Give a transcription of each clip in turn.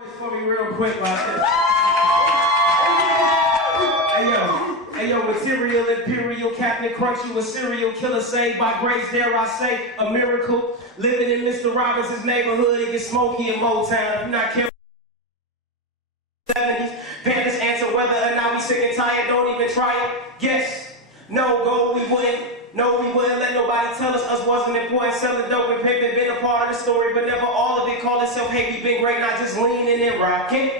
For me real quick, like this. Hey yo, material, imperial, Captain Crunch, you a serial killer, saved by grace, dare I say, a miracle. Living in Mr. Robinson's neighborhood, it gets smoky in Motown. If you're not careful, 70s, parents answer whether or not we sick and tired, don't even try it. Yes, no, go, we wouldn't. No, we wouldn't let nobody tell us wasn't important. Selling dope and pimping been a part of the story, but never all of it. Call itself, hey, we been great, not just leaning and rocking.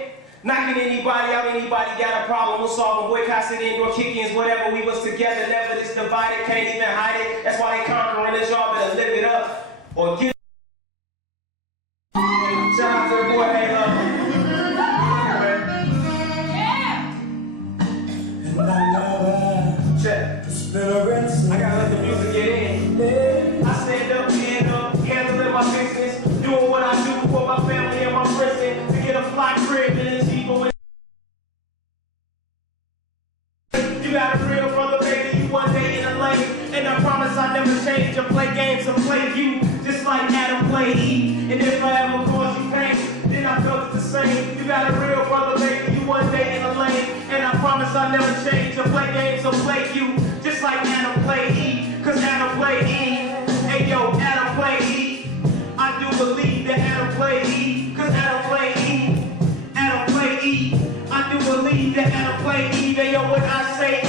Knocking anybody out, anybody got a problem, we'll solve them. Boycotts it, indoor kick-ins, whatever. We was together, never this divided, can't even hide it. That's why they conquering us, y'all better live it up. Or get shout out to the boy, hey, check. I gotta let the music get in. I stand up, handling my business, doing what I do for my family and my prison. To get a fly crib and it's equal. You got a real brother, baby, you one day in the lane. And I promise I never change or play games or play you. Just like Adam played Eve. And if I ever cause you pain, then I felt it the same. You got a real brother, baby, you one day in the lane. And I promise I never change or play games or play you. Just like Adam played Eve, cause Adam played Eve. Hey yo, Adam played Eve. I do believe that Adam played Eve, cause Adam played Eve. Adam played Eve. I do believe that Adam played Eve. Hey yo, when I say